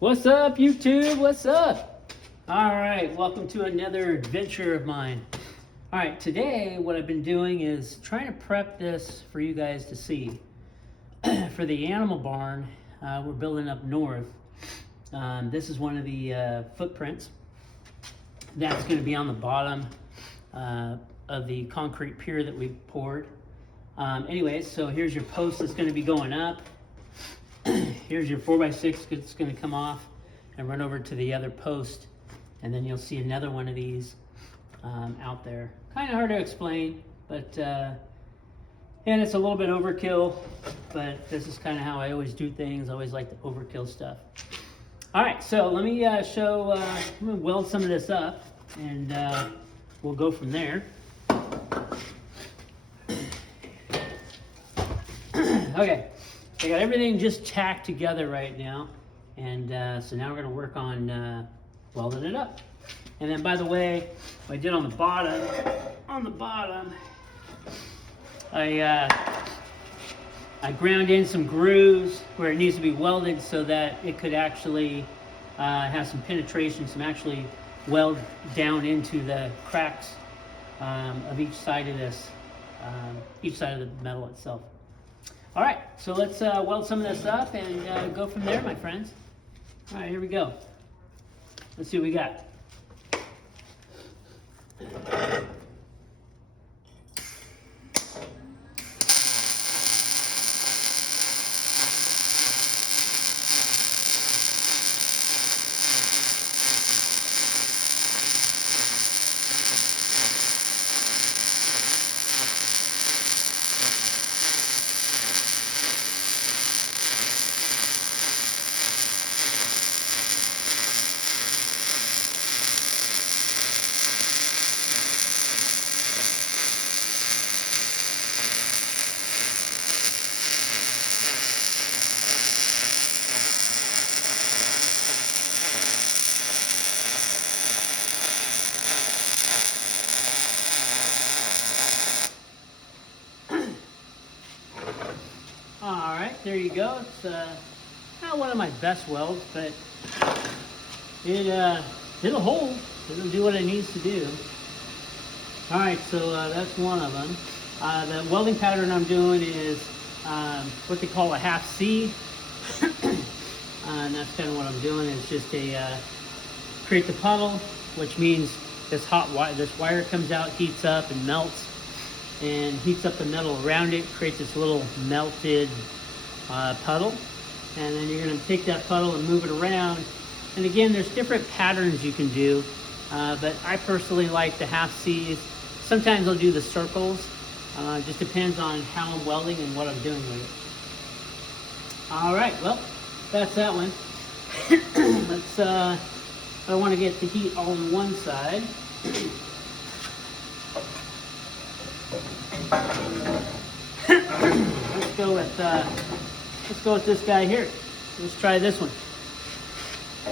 What's up, YouTube? What's up? All right, welcome to another adventure of mine. All right, today what I've been doing is trying to prep this for you guys to see. For the animal barn, we're building up north. This is one of the footprints. That's going to be on the bottom of the concrete pier that we poured. Anyways, so here's your post that's going to be going up. Here's your 4x6 that's going to come off and run over to the other post, and then you'll see another one of these out there. Kind of hard to explain, but and it's a little bit overkill, but this is kind of how I always do things. I always like to overkill stuff. All right, so let me show, I'm going to weld some of this up, and we'll go from there. Okay. I got everything just tacked together right now, and so now we're going to work on welding it up. And then, by the way, what I did on the bottom, I ground in some grooves where it needs to be welded so that it could actually have some penetration, some actually weld down into the cracks of each side of this, each side of the metal itself. All right, so let's weld some of this up and go from there, my friends. All right, here we go. Let's see what we got. There you go. It's not one of my best welds, but it'll hold. It'll do what it needs to do. All right, so that's one of them. The welding pattern I'm doing is what they call a half C, and that's kind of what I'm doing. It's just create the puddle, which means this wire comes out, heats up, and melts, and heats up the metal around it, creates this little melted puddle, and then you're going to take that puddle and move it around. And again, there's different patterns you can do, but I personally like the half C's. Sometimes I'll do the circles. Just depends on how I'm welding and what I'm doing with it. All right, well, that's that one. Let's I want to get the heat all on one side. Let's go with this guy here. Let's try this one. I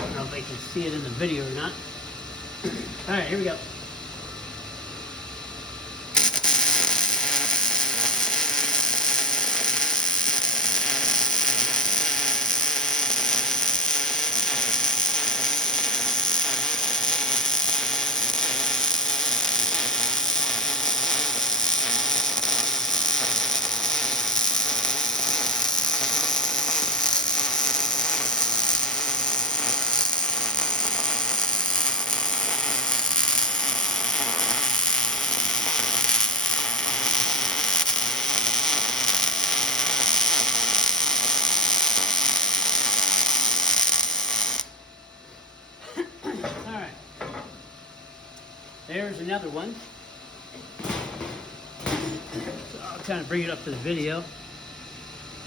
don't know if they can see it in the video or not. All right, here we go. There's another one. So I'll kind of bring it up to the video.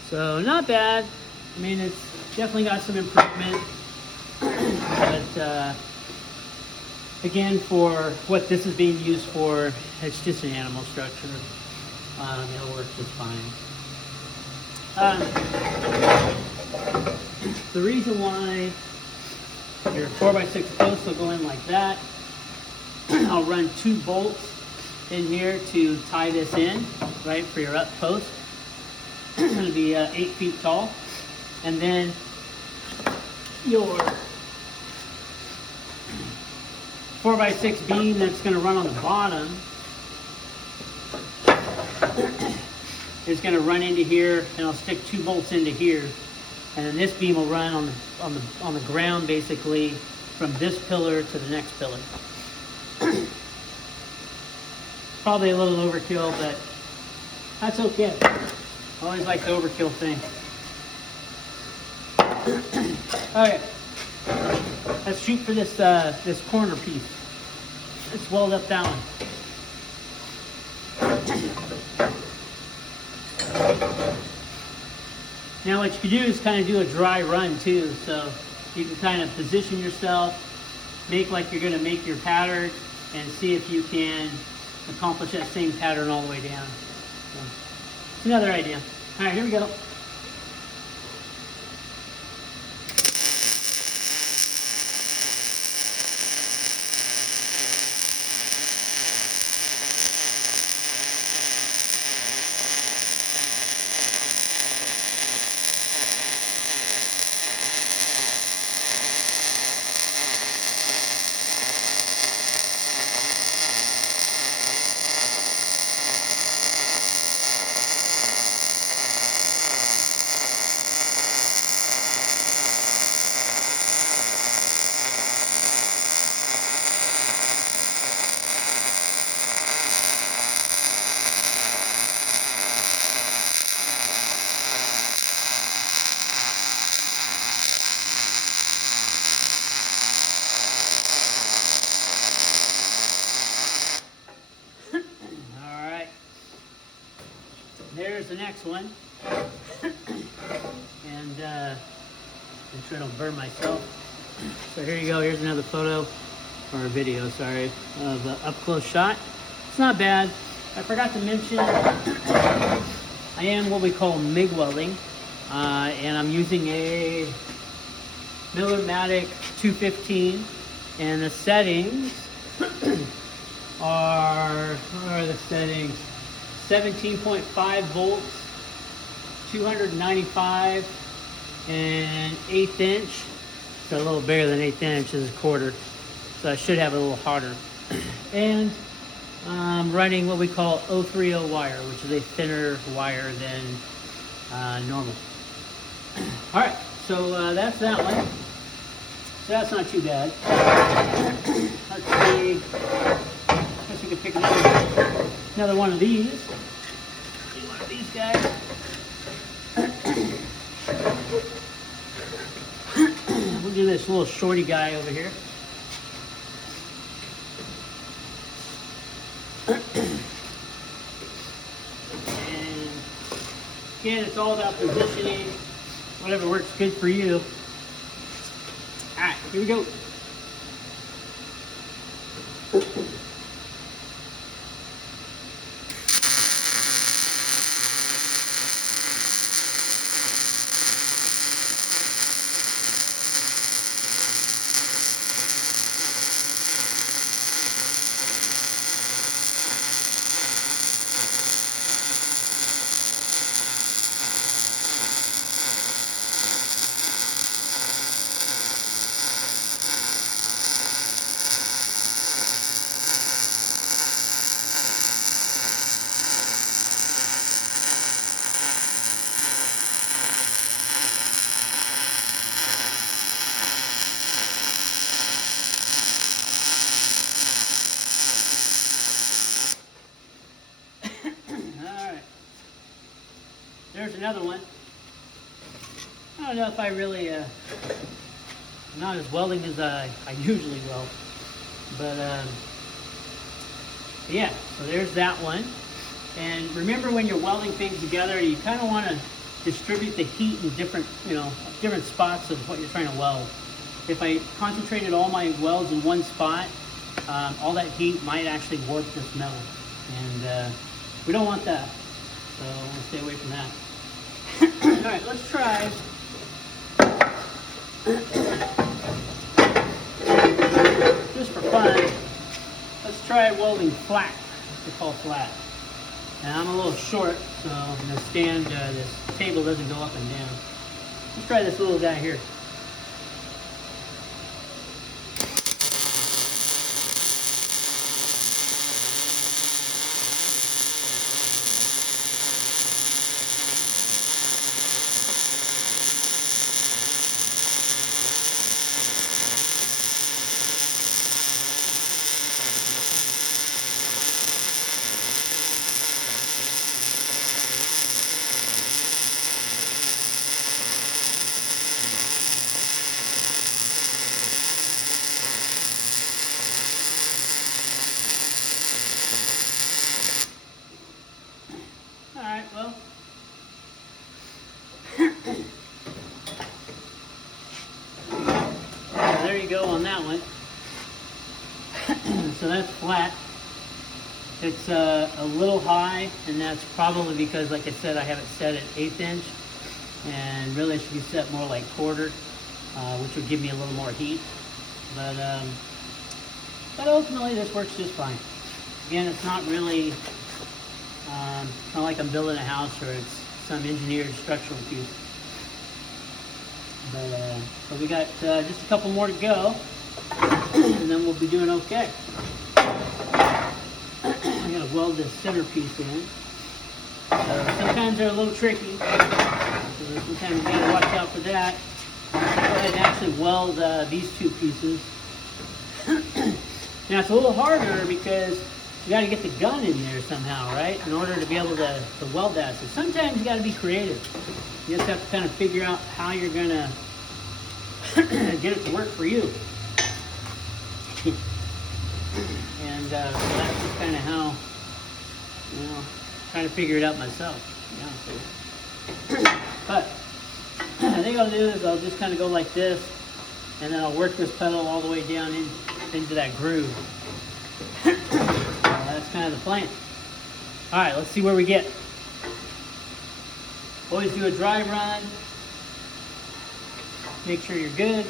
So not bad. I mean, it's definitely got some improvement. But again, for what this is being used for, it's just an animal structure. It'll work just fine. The reason why your 4x6 posts will go in like that, I'll run 2 bolts in here to tie this in, right, for your up post. It's going to be 8 feet tall. And then your 4x6 beam that's going to run on the bottom is going to run into here, and I'll stick 2 bolts into here, and then this beam will run on the ground basically from this pillar to the next pillar. Probably a little overkill, but that's okay. I always like the overkill thing. Okay, let's shoot for this this corner piece. Let's weld up that one. Now what you can do is kind of do a dry run too, so you can kind of position yourself, make like you're going to make your pattern, and see if you can accomplish that same pattern all the way down. So, it's another idea. All right, here we go. There's the next one. And I'm sure I don't burn myself. So here you go. Here's another photo, or a video, sorry, of an up-close shot. It's not bad. I forgot to mention, I am what we call MIG welding. And I'm using a Miller-Matic 215. And the settings are, what are the settings? 17.5 volts, 295, and 1/8 inch. So a little bigger than 1/8 inch is a quarter. So I should have it a little harder. And I'm running what we call 030 wire, which is a thinner wire than normal. All right, so that's that one. So that's not too bad. Let's see. I guess we could pick another one of these. See one of these guys. We'll do this little shorty guy over here. And again, it's all about positioning, whatever works good for you. All right, here we go. There's another one. I don't know if I really, I'm not as welding as I usually weld. But yeah, so there's that one. And remember, when you're welding things together, you kind of want to distribute the heat in different, different spots of what you're trying to weld. If I concentrated all my welds in one spot, all that heat might actually warp this metal. And we don't want that. So I want to stay away from that. All right, let's try. Just for fun, let's try welding flat. What we call flat. And I'm a little short, so the stand, this table doesn't go up and down. Let's try this little guy here. go on that one. So that's flat. It's a little high, and that's probably because, like I said, I have it set at 1/8 inch, and really it should be set more like 1/4, which would give me a little more heat. But ultimately this works just fine. Again, it's not really not like I'm building a house or it's some engineered structural piece. But we got just a couple more to go, and then we'll be doing okay. I'm going to weld this centerpiece in. So sometimes they're a little tricky, so sometimes you got to watch out for that. Go ahead and actually weld these two pieces. Now it's a little harder because you got to get the gun in there somehow, right? In order to be able to weld that. So sometimes you got to be creative. You just have to kind of figure out how you're going to get it to work for you. And so that's just kind of how, trying to figure it out myself. But I think I'll do is I'll just kind of go like this, and then I'll work this pedal all the way down into that groove. So that's kind of the plan. All right, let's see where we get. Always do a dry run. Make sure you're good.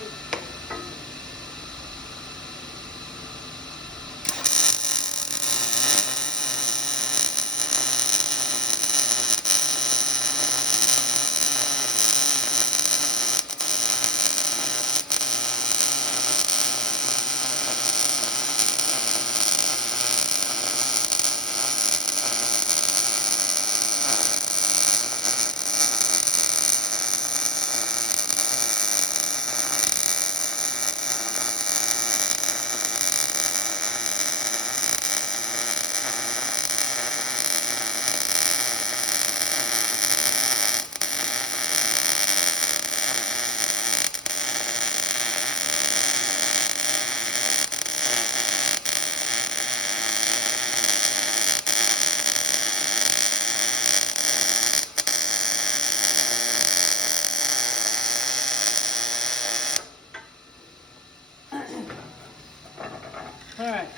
All right,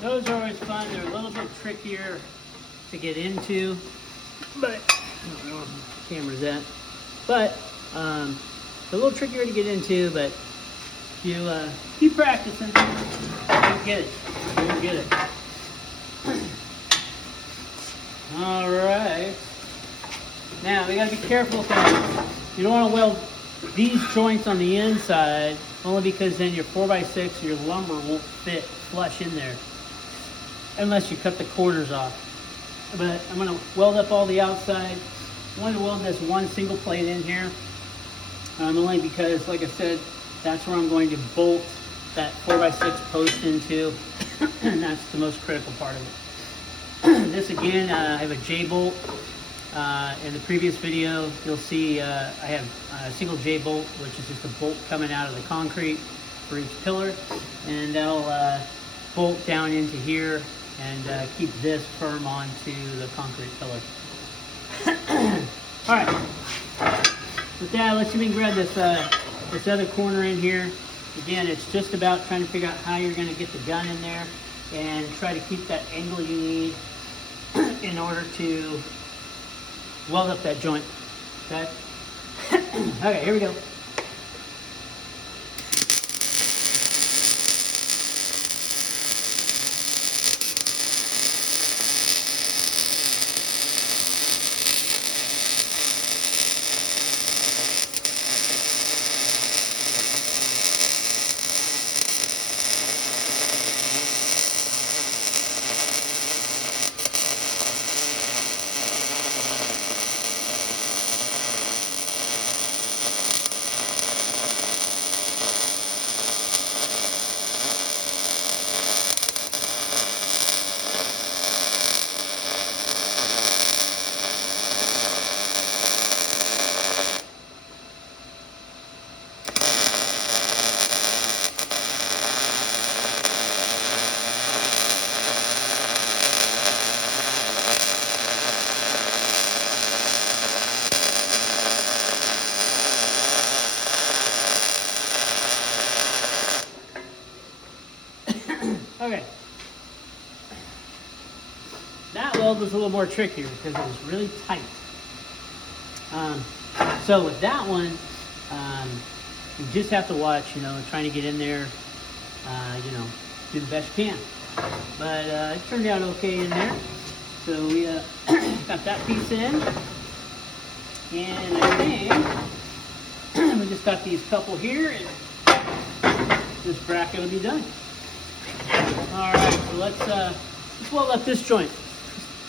those are always fun. They're a little bit trickier to get into, but I don't know where the camera's at. But they're a little trickier to get into, but if you keep practicing, you'll get it. You'll get it. All right. Now we gotta be careful because you don't want to weld these joints on the inside, only because then your 4x6 or your lumber won't fit flush in there unless you cut the corners off. But I'm going to weld up all the outside. I wanted to weld this one single plate in here, only because, like I said, that's where I'm going to bolt that 4x6 post into, and that's the most critical part of it. This again, I have a J-bolt. In the previous video, you'll see I have a single J-bolt, which is just a bolt coming out of the concrete for each pillar, and that'll bolt down into here and keep this firm onto the concrete pillar. All right, with that, let's see if we can grab this other corner in here. Again, it's just about trying to figure out how you're going to get the gun in there and try to keep that angle you need in order to weld up that joint. Okay? Okay, here we go. was a little more trickier because it was really tight. So with that one, you just have to watch, trying to get in there, do the best you can. But it turned out okay in there. So we got that piece in. And I think we just got these couple here, and this bracket will be done. All right, so let's weld up this joint.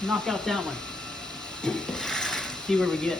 Knock out that one. See where we get.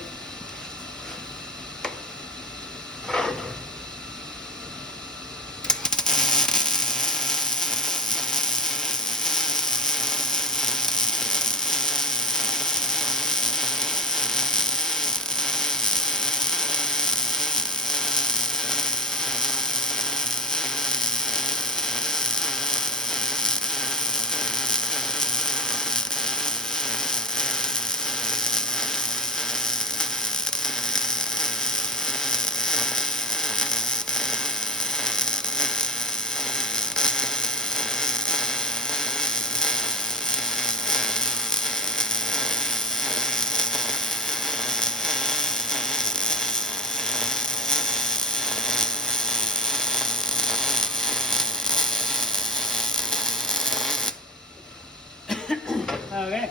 Okay.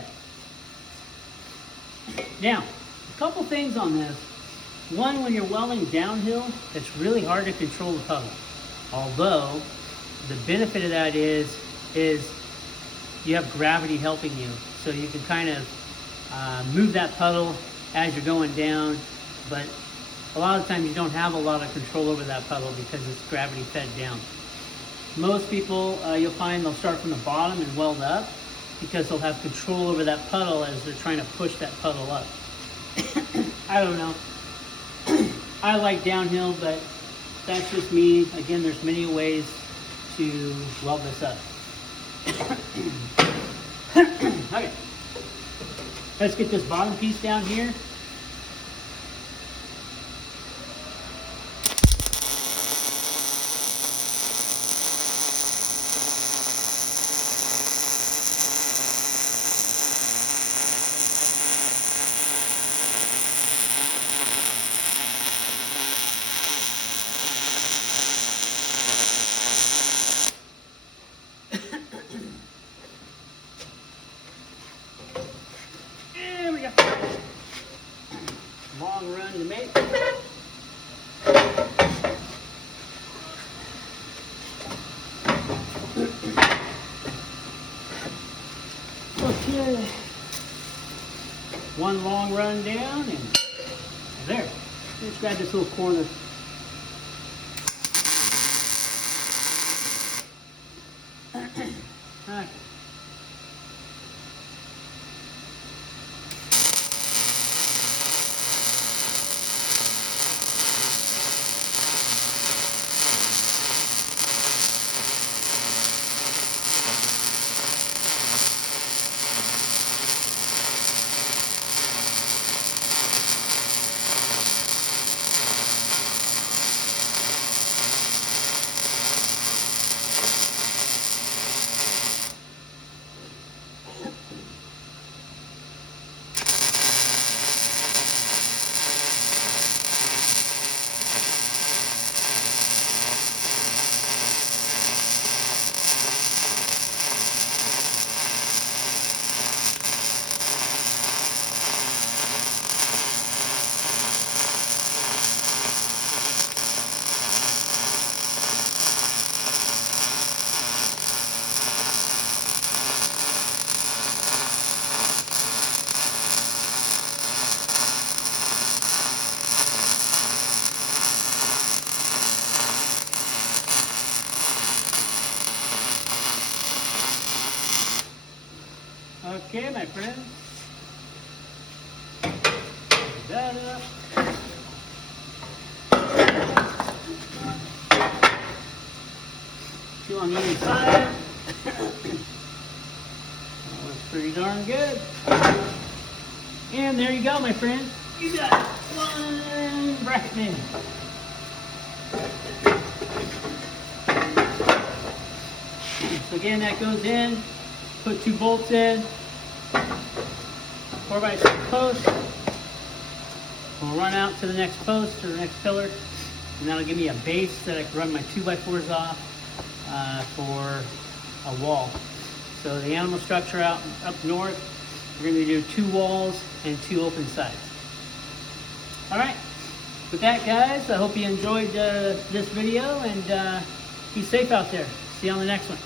Now, a couple things on this. One, when you're welding downhill, it's really hard to control the puddle. Although, the benefit of that is you have gravity helping you. So you can kind of move that puddle as you're going down, but a lot of times you don't have a lot of control over that puddle because it's gravity fed down. Most people, you'll find they'll start from the bottom and weld up because they'll have control over that puddle as they're trying to push that puddle up. I don't know. I like downhill, but that's just me. Again, there's many ways to weld this up. Okay. Let's get this bottom piece down here. There we go. Long run to make. Okay. One long run down and there. Let's grab this little corner. Okay. Okay, my friend. That up. Two on the other side. That looks pretty darn good. And there you go, my friend. You got one bracket man. So again, that goes in. Put two bolts in. 4x6 post. We'll run out to the next post or the next pillar, and that'll give me a base that I can run my 2x4s off for a wall. So the animal structure up north, we're going to do 2 walls and 2 open sides. All right. With that, guys, I hope you enjoyed this video, and be safe out there. See you on the next one.